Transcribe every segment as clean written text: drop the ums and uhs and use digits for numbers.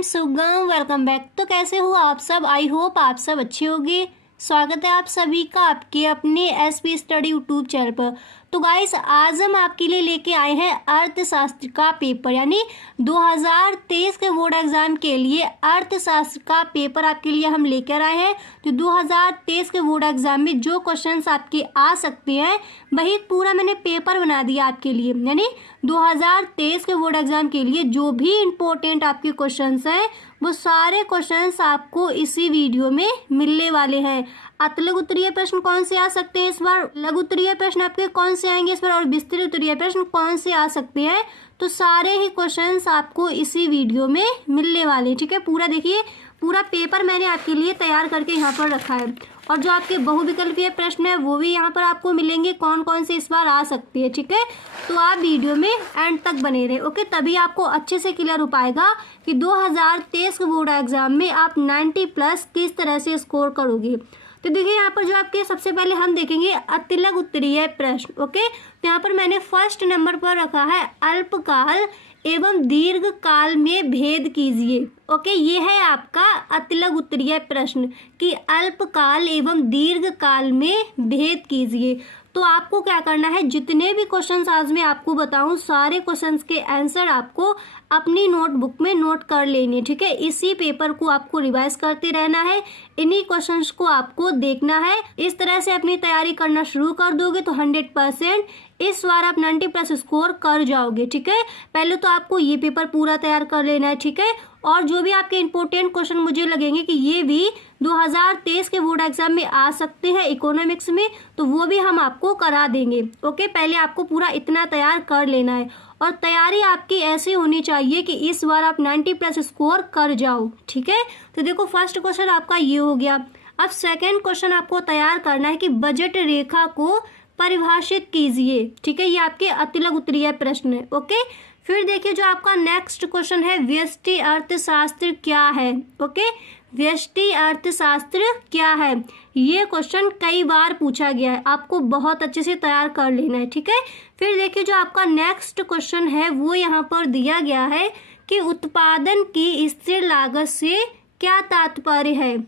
M सुगम, welcome back. तो कैसे हो आप सब? आई होप आप सब अच्छे होंगे। स्वागत है आप सभी का आपके अपने एसपी स्टडी यूट्यूब चैनल पर। तो गाइस, आज हम आपके लिए लेके आए हैं अर्थशास्त्र का पेपर, यानी 2023 के बोर्ड एग्जाम के लिए अर्थशास्त्र का पेपर आपके लिए हम लेकर आए हैं। तो 2023 के बोर्ड एग्जाम में जो क्वेश्चंस आपके आ सकते हैं वही पूरा मैंने पेपर बना दिया आपके लिए, यानी 2023 के बोर्ड एग्जाम के लिए जो भी इम्पोर्टेंट आपके क्वेश्चंस हैं वो सारे क्वेश्चंस आपको इसी वीडियो में मिलने वाले हैं। अतलग उत्तरीय प्रश्न कौन से आ सकते हैं इस बार, लघु उत्तरीय प्रश्न आपके कौन से आएंगे इस बार, और विस्तृत उत्तरीय प्रश्न कौन से आ सकते हैं, तो सारे ही क्वेश्चंस आपको इसी वीडियो में मिलने वाले हैं। ठीक है, पूरा देखिए, पूरा पेपर मैंने आपके लिए तैयार करके यहाँ पर रखा है। और जो आपके बहुविकल्पीय प्रश्न है वो भी यहाँ पर आपको मिलेंगे, कौन कौन से इस बार आ सकती है। ठीक है, तो आप वीडियो में एंड तक बने रहे, ओके, तभी आपको अच्छे से क्लियर हो पाएगा कि 2023 के बोर्ड एग्जाम में आप 90+ किस तरह से स्कोर करोगे। तो देखिए यहाँ पर जो आपके सबसे पहले हम देखेंगे अतिलघु उत्तरीय प्रश्न। ओके, तो यहाँ पर मैंने फर्स्ट नंबर पर रखा है अल्पकाल एवं दीर्घ काल में भेद कीजिए। ओके, ये है आपका अतिलघु उत्तरीय प्रश्न कि अल्पकाल एवं दीर्घ काल में भेद कीजिए। तो आपको क्या करना है, जितने भी क्वेश्चंस आज मैं आपको बताऊं सारे क्वेश्चंस के आंसर आपको अपनी नोटबुक में नोट कर लेनी है। ठीक है, इसी पेपर को आपको रिवाइज करते रहना है, इन्हीं क्वेश्चंस को आपको देखना है। इस तरह से अपनी तैयारी करना शुरू कर दोगे तो 100% इस बार आप 90+ स्कोर कर जाओगे। ठीक है, पहले तो आपको ये पेपर पूरा तैयार कर लेना है। ठीक है, और जो भी आपके इंपॉर्टेंट क्वेश्चन मुझे लगेंगे कि ये भी 2023 के बोर्ड एग्जाम में आ सकते हैं इकोनॉमिक्स में, तो वो भी हम आपको करा देंगे। ओके, पहले आपको पूरा इतना तैयार कर लेना है और तैयारी आपकी ऐसी होनी चाहिए कि इस बार आप 90+ स्कोर कर जाओ। ठीक है, तो देखो फर्स्ट क्वेश्चन आपका ये हो गया। अब सेकेंड क्वेश्चन आपको तैयार करना है कि बजट रेखा को परिभाषित कीजिए। ठीक है, ये आपके अतिलघु उत्तरीय प्रश्न है। ओके, फिर देखिए जो आपका नेक्स्ट क्वेश्चन है व्यष्टि अर्थशास्त्र क्या है। ओके, व्यष्टि अर्थशास्त्र क्या है, ये क्वेश्चन कई बार पूछा गया है, आपको बहुत अच्छे से तैयार कर लेना है। ठीक है, फिर देखिए जो आपका नेक्स्ट क्वेश्चन है वो यहाँ पर दिया गया है कि उत्पादन की स्थिर लागत से क्या तात्पर्य है।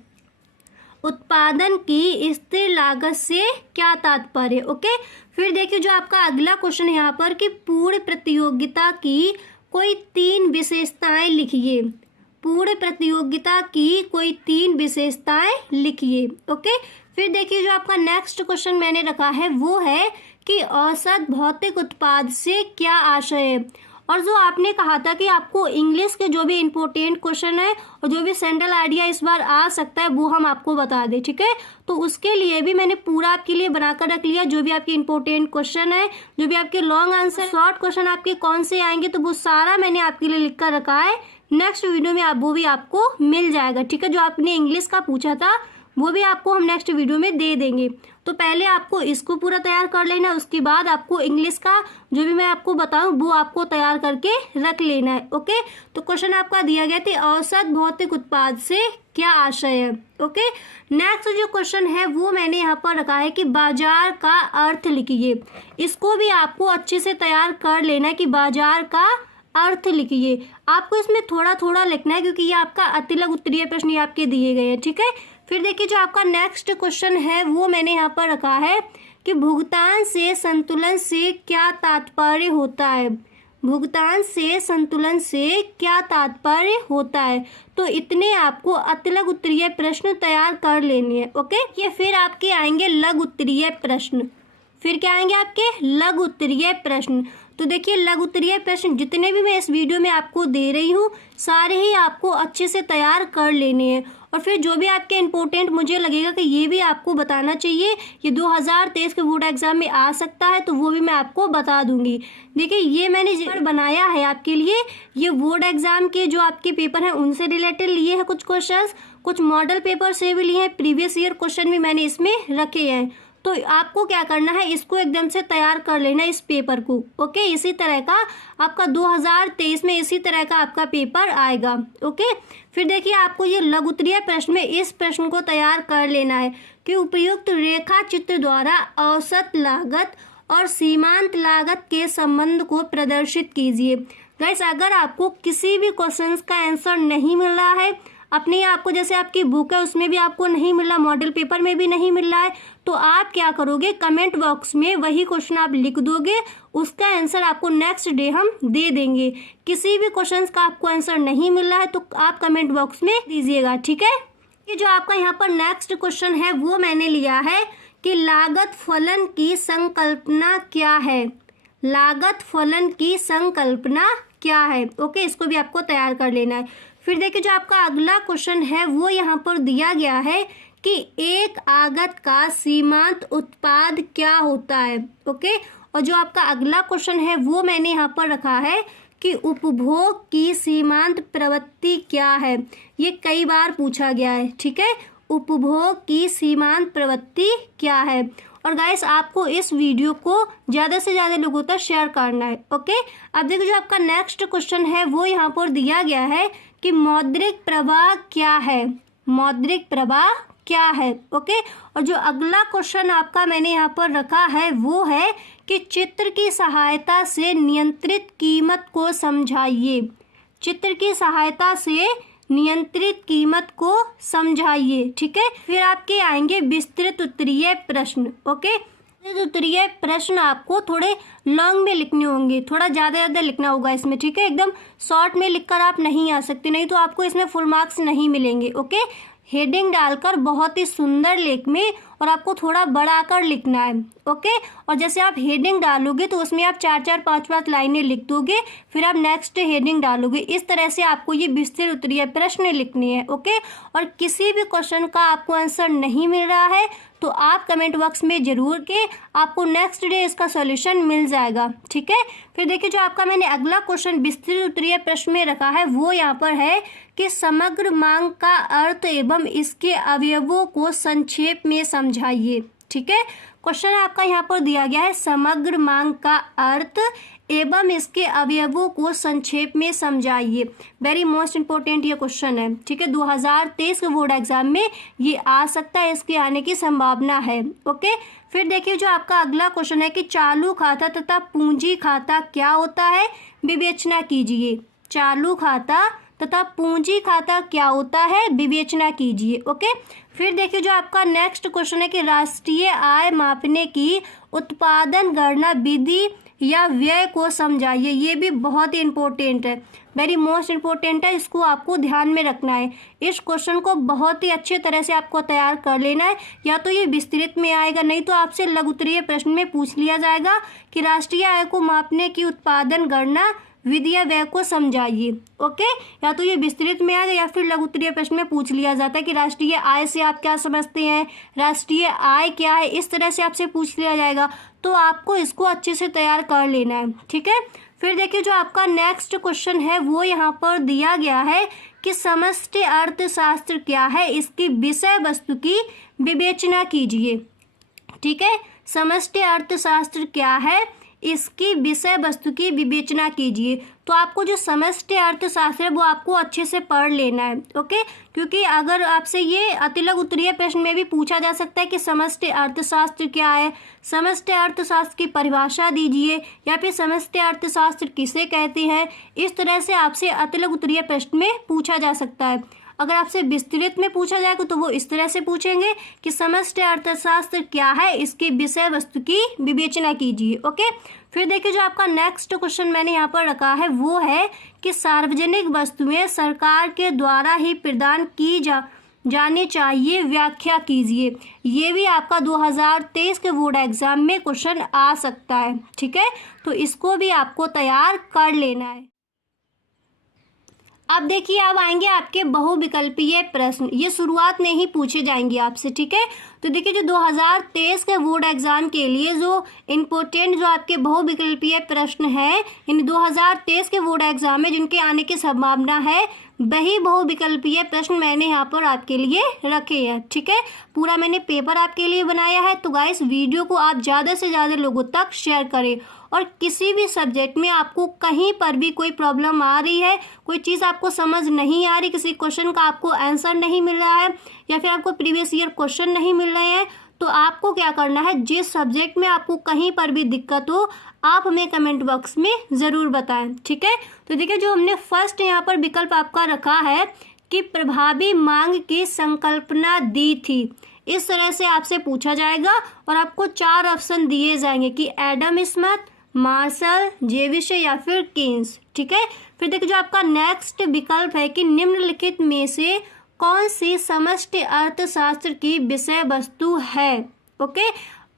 उत्पादन की स्थिर लागत से क्या तात्पर्य। ओके, फिर देखिए जो आपका अगला क्वेश्चन है यहाँ पर कि पूर्ण प्रतियोगिता की कोई 3 विशेषताएं लिखिए। पूर्ण प्रतियोगिता की कोई 3 विशेषताएं लिखिए। ओके, फिर देखिए जो आपका नेक्स्ट क्वेश्चन मैंने रखा है वो है कि औसत भौतिक उत्पाद से क्या आशय है। और जो आपने कहा था कि आपको इंग्लिश के जो भी इम्पोर्टेंट क्वेश्चन है और जो भी सेंट्रल आइडिया इस बार आ सकता है वो हम आपको बता दें। ठीक है, तो उसके लिए भी मैंने पूरा आपके लिए बनाकर रख लिया, जो भी आपके इम्पोर्टेंट क्वेश्चन है, जो भी आपके लॉन्ग आंसर शॉर्ट क्वेश्चन आपके कौन से आएंगे, तो वो सारा मैंने आपके लिए लिख कर रखा है। नेक्स्ट वीडियो में वो भी आपको मिल जाएगा। ठीक है, जो आपने इंग्लिश का पूछा था वो भी आपको हम नेक्स्ट वीडियो में दे देंगे। तो पहले आपको इसको पूरा तैयार कर लेना, उसके बाद आपको इंग्लिश का जो भी मैं आपको बताऊं वो आपको तैयार करके रख लेना है। ओके, तो क्वेश्चन आपका दिया गया था औसत भौतिक उत्पाद से क्या आशय है। ओके, नेक्स्ट जो क्वेश्चन है वो मैंने यहाँ पर रखा है कि बाजार का अर्थ लिखिए। इसको भी आपको अच्छे से तैयार कर लेना है कि बाजार का अर्थ लिखिए। आपको इसमें थोड़ा थोड़ा लिखना है क्योंकि ये आपका अतिलघु उत्तरीय प्रश्न ये आपके दिए गए हैं। ठीक है, फिर देखिए जो आपका नेक्स्ट क्वेश्चन है वो मैंने यहाँ पर रखा है कि भुगतान से संतुलन से क्या तात्पर्य होता है। भुगतान से संतुलन से क्या तात्पर्य होता है। तो इतने आपको अतिलघु उत्तरीय प्रश्न तैयार कर लेने हैं। ओके, ये फिर आपके आएंगे लघु उत्तरीय प्रश्न। फिर क्या आएंगे आपके लघु उत्तरीय प्रश्न। तो देखिए लघु उत्तरीय प्रश्न जितने भी मैं इस वीडियो में आपको दे रही हूँ सारे ही आपको अच्छे से तैयार कर लेने हैं। और फिर जो भी आपके इम्पोर्टेंट मुझे लगेगा कि ये भी आपको बताना चाहिए, ये 2023 के बोर्ड एग्जाम में आ सकता है, तो वो भी मैं आपको बता दूंगी। देखिए ये मैंने बनाया है आपके लिए, ये बोर्ड एग्जाम के जो आपके पेपर हैं उनसे रिलेटेड लिए हैं कुछ क्वेश्चंस, कुछ मॉडल पेपर से भी लिए हैं, प्रीवियस ईयर क्वेश्चन भी मैंने इसमें रखे हैं। तो आपको क्या करना है, इसको एकदम से तैयार कर लेना इस पेपर को। ओके, इसी तरह का आपका 2023 में इसी तरह का आपका पेपर आएगा। ओके, फिर देखिए आपको ये लघु उत्तरीय प्रश्न में इस प्रश्न को तैयार कर लेना है कि उपयुक्त रेखा चित्र द्वारा औसत लागत और सीमांत लागत के संबंध को प्रदर्शित कीजिए। गाइस अगर आपको किसी भी क्वेश्चन का आंसर नहीं मिल रहा है, अपने आपको जैसे आपकी बुक है उसमें भी आपको नहीं मिल रहा, मॉडल पेपर में भी नहीं मिल रहा है, तो आप क्या करोगे, कमेंट बॉक्स में वही क्वेश्चन आप लिख दोगे, उसका आंसर आपको नेक्स्ट डे हम दे देंगे। किसी भी क्वेश्चन का आपको आंसर नहीं मिल रहा है तो आप कमेंट बॉक्स में दीजिएगा, ठीक है। ये जो आपका यहाँ पर नेक्स्ट क्वेश्चन है वो मैंने लिया है कि लागत फलन की संकल्पना क्या है। लागत फलन की संकल्पना क्या है, ओके, इसको भी आपको तैयार कर लेना है। फिर देखिए जो आपका अगला क्वेश्चन है वो यहाँ पर दिया गया है कि एक आगत का सीमांत उत्पाद क्या होता है, ओके। और जो आपका अगला क्वेश्चन है वो मैंने यहाँ पर रखा है कि उपभोग की सीमांत प्रवृत्ति क्या है। ये कई बार पूछा गया है, ठीक है, उपभोग की सीमांत प्रवृत्ति क्या है। और गाइस आपको इस वीडियो को ज़्यादा से ज़्यादा लोगों तक शेयर करना है, ओके। अब देखो जो आपका नेक्स्ट क्वेश्चन है वो यहाँ पर दिया गया है कि मौद्रिक प्रवाह क्या है। मौद्रिक प्रवाह क्या है, ओके। और जो अगला क्वेश्चन आपका मैंने यहाँ पर रखा है वो है कि चित्र की सहायता से नियंत्रित कीमत को समझाइए। चित्र की सहायता से नियंत्रित कीमत को समझाइए, ठीक है। फिर आपके आएंगे विस्तृत उत्तरीय प्रश्न, ओके। विस्तृत उत्तरीय प्रश्न आपको थोड़े लॉन्ग में लिखने होंगे, थोड़ा ज़्यादा लिखना होगा इसमें, ठीक है। एकदम शॉर्ट में लिखकर आप नहीं आ सकते, नहीं तो आपको इसमें फुल मार्क्स नहीं मिलेंगे, ओके। हेडिंग डालकर बहुत ही सुंदर लेख में और आपको थोड़ा बढ़ाकर लिखना है, ओके। और जैसे आप हेडिंग डालोगे तो उसमें आप 4-4, 5-5 लाइनें लिख दोगे, फिर आप नेक्स्ट हेडिंग डालोगे। इस तरह से आपको ये विस्तृत उत्तरीय प्रश्न लिखने हैं, ओके। और किसी भी क्वेश्चन का आपको आंसर नहीं मिल रहा है तो आप कमेंट बॉक्स में जरूर के आपको नेक्स्ट डे इसका सॉल्यूशन मिल जाएगा, ठीक है। फिर देखिए जो आपका मैंने अगला क्वेश्चन विस्तृत उत्तरीय प्रश्न में रखा है वो यहाँ पर है कि समग्र मांग का अर्थ एवं इसके अवयवों को संक्षेप में समझाइए, ठीक है। क्वेश्चन आपका यहाँ पर दिया गया है समग्र मांग का अर्थ एवं इसके अवयवों को संक्षेप में समझाइए। वेरी मोस्ट इंपॉर्टेंट ये क्वेश्चन है, ठीक है। 2023 के बोर्ड एग्जाम में ये आ सकता है, इसके आने की संभावना है, ओके। फिर देखिए जो आपका अगला क्वेश्चन है कि चालू खाता तथा पूंजी खाता क्या होता है, विवेचना कीजिए। चालू खाता तथा पूंजी खाता क्या होता है, विवेचना कीजिए, ओके। फिर देखिए जो आपका नेक्स्ट क्वेश्चन है कि राष्ट्रीय आय मापने की उत्पादन गणना विधि या व्यय को समझाइए। ये भी बहुत ही इंपॉर्टेंट है, वेरी मोस्ट इंपॉर्टेंट है, इसको आपको ध्यान में रखना है। इस क्वेश्चन को बहुत ही अच्छे तरह से आपको तैयार कर लेना है, या तो ये विस्तृत में आएगा, नहीं तो आपसे लघु उत्तरीय प्रश्न में पूछ लिया जाएगा कि राष्ट्रीय आय को मापने की उत्पादन गणना विधि या व्यय को समझाइए, ओके। या तो ये विस्तृत में आएगा या फिर लघु उत्तरीय प्रश्न में पूछ लिया जाता है कि राष्ट्रीय आय से आप क्या समझते हैं, राष्ट्रीय आय क्या है, इस तरह से आपसे पूछ लिया जाएगा। तो आपको इसको अच्छे से तैयार कर लेना है, ठीक है। फिर देखिए जो आपका नेक्स्ट क्वेश्चन है वो यहाँ पर दिया गया है कि समष्टि अर्थशास्त्र क्या है, इसकी विषय वस्तु की विवेचना कीजिए, ठीक है। समष्टि अर्थशास्त्र क्या है, इसकी विषय वस्तु की विवेचना कीजिए। तो आपको जो समष्टि अर्थशास्त्र है वो आपको अच्छे से पढ़ लेना है, ओके। क्योंकि अगर आपसे ये अतिलघु उत्तरीय प्रश्न में भी पूछा जा सकता है कि समष्टि अर्थशास्त्र क्या है, समष्टि अर्थशास्त्र की परिभाषा दीजिए, या फिर समष्टि अर्थशास्त्र किसे कहते हैं। इस तरह से आपसे अतिलघु उत्तरीय प्रश्न में पूछा जा सकता है। अगर आपसे विस्तृत में पूछा जाएगा तो वो इस तरह से पूछेंगे कि समष्टि अर्थशास्त्र क्या है, इसकी विषय वस्तु की विवेचना कीजिए, ओके। फिर देखिए जो आपका नेक्स्ट क्वेश्चन मैंने यहाँ पर रखा है वो है कि सार्वजनिक वस्तुएं सरकार के द्वारा ही प्रदान की जानी चाहिए, व्याख्या कीजिए। ये भी आपका 2023 के बोर्ड एग्जाम में क्वेश्चन आ सकता है, ठीक है। तो इसको भी आपको तैयार कर लेना है। अब देखिए अब आएंगे आपके बहुविकल्पीय प्रश्न, ये शुरुआत में ही पूछे जाएंगे आपसे, ठीक है। तो देखिए जो 2023 के बोर्ड एग्जाम के लिए जो इम्पोर्टेंट जो आपके बहुविकल्पीय प्रश्न है इन 2023 के बोर्ड एग्जाम में जिनके आने की संभावना है, वही बहुविकल्पीय प्रश्न मैंने यहाँ पर आपके लिए रखे हैं, ठीक है। पूरा मैंने पेपर आपके लिए बनाया है। तो गाइस वीडियो को आप ज़्यादा से ज़्यादा लोगों तक शेयर करें। और किसी भी सब्जेक्ट में आपको कहीं पर भी कोई प्रॉब्लम आ रही है, कोई चीज़ आपको समझ नहीं आ रही, किसी क्वेश्चन का आपको आंसर नहीं मिल रहा है, या फिर आपको प्रीवियस ईयर क्वेश्चन नहीं मिल रहे हैं, तो आपको क्या करना है, जिस सब्जेक्ट में आपको कहीं पर भी दिक्कत हो आप हमें कमेंट बॉक्स में ज़रूर बताएं, ठीक है। तो देखिए जो हमने फर्स्ट यहाँ पर विकल्प आपका रखा है कि प्रभावी मांग की संकल्पना दी थी, इस तरह से आपसे पूछा जाएगा और आपको 4 ऑप्शन दिए जाएंगे कि एडम स्मिथ, मार्शल, जेविश या फिर कीन्स, ठीक है। फिर देखिए जो आपका नेक्स्ट विकल्प है कि निम्नलिखित में से कौन सी समष्टि अर्थशास्त्र की विषय वस्तु है। ओके,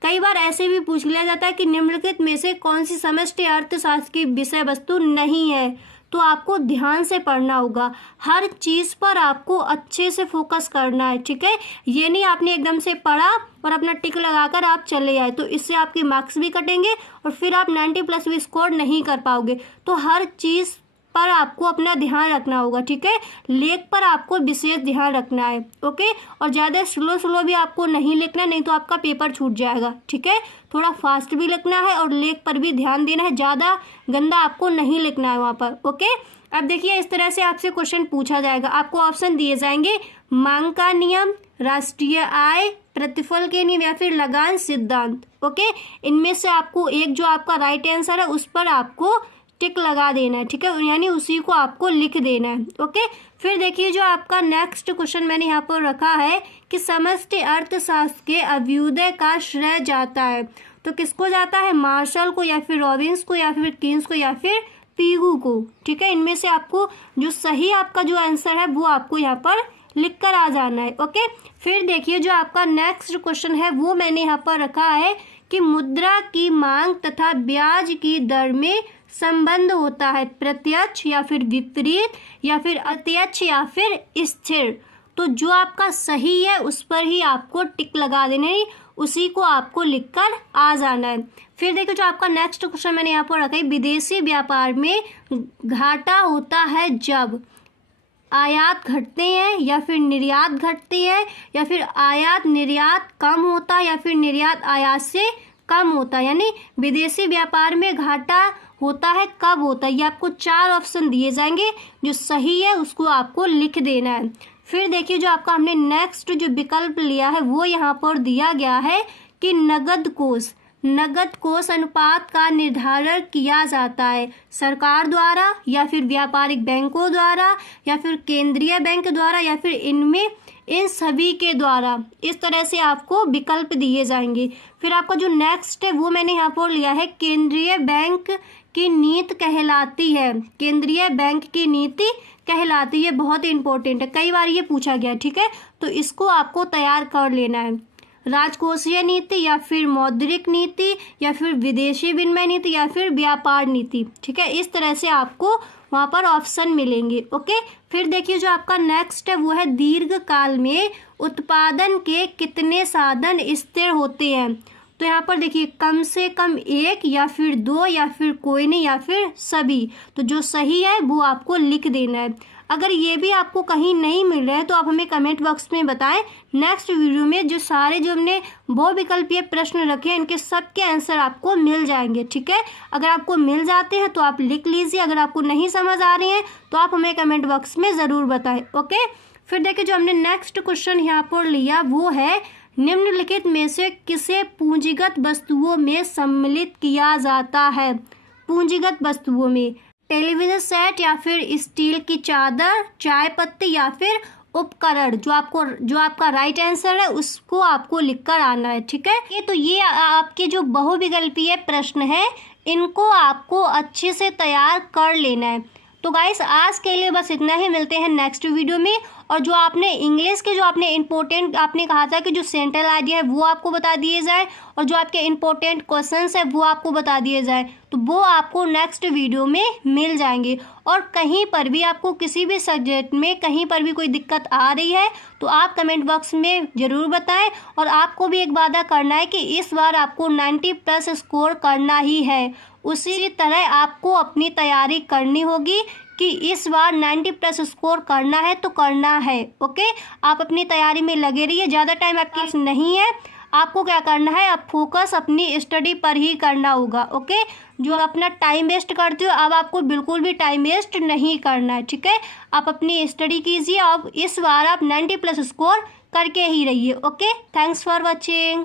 कई बार ऐसे भी पूछ लिया जाता है कि निम्नलिखित में से कौन सी समष्टि अर्थशास्त्र की विषय वस्तु नहीं है। तो आपको ध्यान से पढ़ना होगा, हर चीज़ पर आपको अच्छे से फोकस करना है, ठीक है। ये नहीं आपने एकदम से पढ़ा और अपना टिक लगाकर आप चले आए, तो इससे आपके मार्क्स भी कटेंगे और फिर आप 90+ भी स्कोर नहीं कर पाओगे। तो हर चीज़ पर आपको अपना ध्यान रखना होगा, ठीक है। लेख पर आपको विशेष ध्यान रखना है, ओके। और ज़्यादा स्लो भी आपको नहीं लिखना, नहीं तो आपका पेपर छूट जाएगा, ठीक है। थोड़ा फास्ट भी लिखना है और लेख पर भी ध्यान देना है, ज़्यादा गंदा आपको नहीं लिखना है वहाँ पर, ओके। अब देखिए इस तरह से आपसे क्वेश्चन पूछा जाएगा, आपको ऑप्शन दिए जाएंगे मांग का नियम, राष्ट्रीय आय, प्रतिफल के नियम या फिर लगान सिद्धांत, ओके। इनमें से आपको एक जो आपका राइट आंसर है उस पर आपको टिक लगा देना है, ठीक है, यानी उसी को आपको लिख देना है, ओके। फिर देखिए जो आपका नेक्स्ट क्वेश्चन मैंने यहाँ पर रखा है कि समष्टि अर्थशास्त्र के अभ्युदय का श्रेय जाता है, तो किसको जाता है, मार्शल को या फिर रॉबिन्स को या फिर कीन्स को या फिर पीगू को, ठीक है। इनमें से आपको जो सही आपका जो आंसर है वो आपको यहाँ पर लिख कर आ जाना है, ओके। फिर देखिए जो आपका नेक्स्ट क्वेश्चन है वो मैंने यहाँ पर रखा है कि मुद्रा की मांग तथा ब्याज की दर में संबंध होता है प्रत्यक्ष या फिर विपरीत या फिर अप्रत्यक्ष या फिर स्थिर। तो जो आपका सही है उस पर ही आपको टिक लगा देना है, उसी को आपको लिखकर आ जाना है। फिर देखो जो आपका नेक्स्ट क्वेश्चन मैंने यहाँ पर रखा है, विदेशी व्यापार में घाटा होता है जब आयात घटते हैं या फिर निर्यात घटती है या फिर आयात निर्यात कम होता है या फिर निर्यात आयात से कम होता है, यानी विदेशी व्यापार में घाटा होता है कब होता है। ये आपको 4 ऑप्शन दिए जाएंगे, जो सही है उसको आपको लिख देना है। फिर देखिए जो आपका हमने नेक्स्ट जो विकल्प लिया है वो यहाँ पर दिया गया है कि नगद कोष अनुपात का निर्धारण किया जाता है सरकार द्वारा या फिर व्यापारिक बैंकों द्वारा या फिर केंद्रीय बैंक द्वारा या फिर इन सभी के द्वारा। इस तरह से आपको विकल्प दिए जाएंगे। फिर आपका जो नेक्स्ट है वो मैंने यहाँ पर लिया है केंद्रीय बैंक की नीति कहलाती है, केंद्रीय बैंक की नीति कहलाती है, बहुत ही इंपॉर्टेंट है, कई बार ये पूछा गया, ठीक है। तो इसको आपको तैयार कर लेना है, राजकोषीय नीति या फिर मौद्रिक नीति या फिर विदेशी विनिमय नीति या फिर व्यापार नीति, ठीक है। इस तरह से आपको वहाँ पर ऑप्शन मिलेंगे, ओके। फिर देखिए जो आपका नेक्स्ट है वो है दीर्घ काल में उत्पादन के कितने साधन स्थिर होते हैं। तो यहाँ पर देखिए कम से कम 1 या फिर 2 या फिर कोई नहीं या फिर सभी। तो जो सही है वो आपको लिख देना है। अगर ये भी आपको कहीं नहीं मिल रहा है तो आप हमें कमेंट बॉक्स में बताएं। नेक्स्ट वीडियो में जो हमने बहुविकल्पीय प्रश्न रखे हैं इनके सबके आंसर आपको मिल जाएंगे, ठीक है। अगर आपको मिल जाते हैं तो आप लिख लीजिए, अगर आपको नहीं समझ आ रही हैं तो आप हमें कमेंट बॉक्स में ज़रूर बताएं, ओके। फिर देखिए जो हमने नेक्स्ट क्वेश्चन यहाँ पर लिया वो है निम्नलिखित में से किसे पूंजीगत वस्तुओं में सम्मिलित किया जाता है। पूंजीगत वस्तुओं में टेलीविजन सेट या फिर स्टील की चादर, चाय पत्ती या फिर उपकरण। जो आपका राइट आंसर है उसको आपको लिखकर आना है, ठीक है। तो ये आपके जो बहुविकल्पीय प्रश्न है इनको आपको अच्छे से तैयार कर लेना है। तो गाइस आज के लिए बस इतना ही, मिलते हैं नेक्स्ट वीडियो में। और जो आपने इंग्लिश के जो आपने इम्पोर्टेंट आपने कहा था कि जो सेंट्रल आइडिया है वो आपको बता दिए जाए और जो आपके इम्पोर्टेंट क्वेश्चंस है वो आपको बता दिए जाए, तो वो आपको नेक्स्ट वीडियो में मिल जाएंगे। और कहीं पर भी आपको किसी भी सब्जेक्ट में कहीं पर भी कोई दिक्कत आ रही है तो आप कमेंट बॉक्स में ज़रूर बताएं। और आपको भी एक वादा करना है कि इस बार आपको 90+ स्कोर करना ही है। उसी तरह आपको अपनी तैयारी करनी होगी कि इस बार 90+ स्कोर करना है तो करना है, ओके। आप अपनी तैयारी में लगे रहिए, ज़्यादा टाइम आपके पास नहीं है। आपको क्या करना है, अब फोकस अपनी स्टडी पर ही करना होगा, ओके। जो अपना टाइम वेस्ट करते हो अब आपको बिल्कुल भी टाइम वेस्ट नहीं करना है, ठीक है। आप अपनी स्टडी कीजिए, अब इस बार आप 90+ स्कोर करके ही रहिए, ओके। Thanks for watching.